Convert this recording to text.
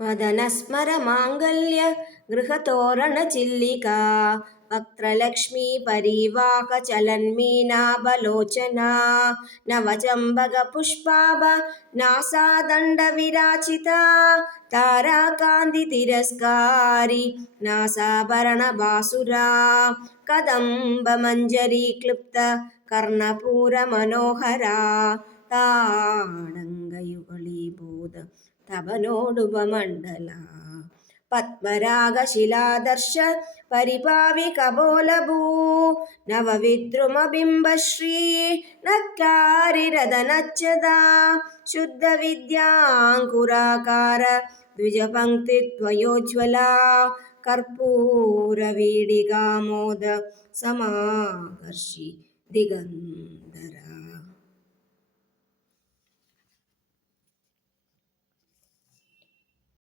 വദനസ്മര മാംഗല്യ ഗൃഹതോരണചില്ലികാ വക്ത്രലക്ഷ്മീ പരീവാഹ ചലന്മീനാഭലോചനാ നവചമ്പക പുഷ്പാഭ നാസാദണ്ഡ വിരാചിതാ താരാകാന്തി തിരസ്കാരി നാസാഭരണ ബാസുരാ Kadamba മഞ്ജരീ ക്ലിപ്ത കർണപൂര മനോഹരാ താടങ്കയുഗളീഭൂത തപനോടുപമണ്ഡല പത്മരാഗശിലാദർശ പരിപാവി കപോലഭൂ നവവിദ്രുമബിംബശ്രീ നക്കാരിരദനച്ഛദാ ശുദ്ധവിദ്യാങ്കുരാകാര ദ്വിജപംക്തിദ്വയോജ്വലാ കർപ്പൂരവീടികാമോദ സമാകർഷി ദിഗന്ധര.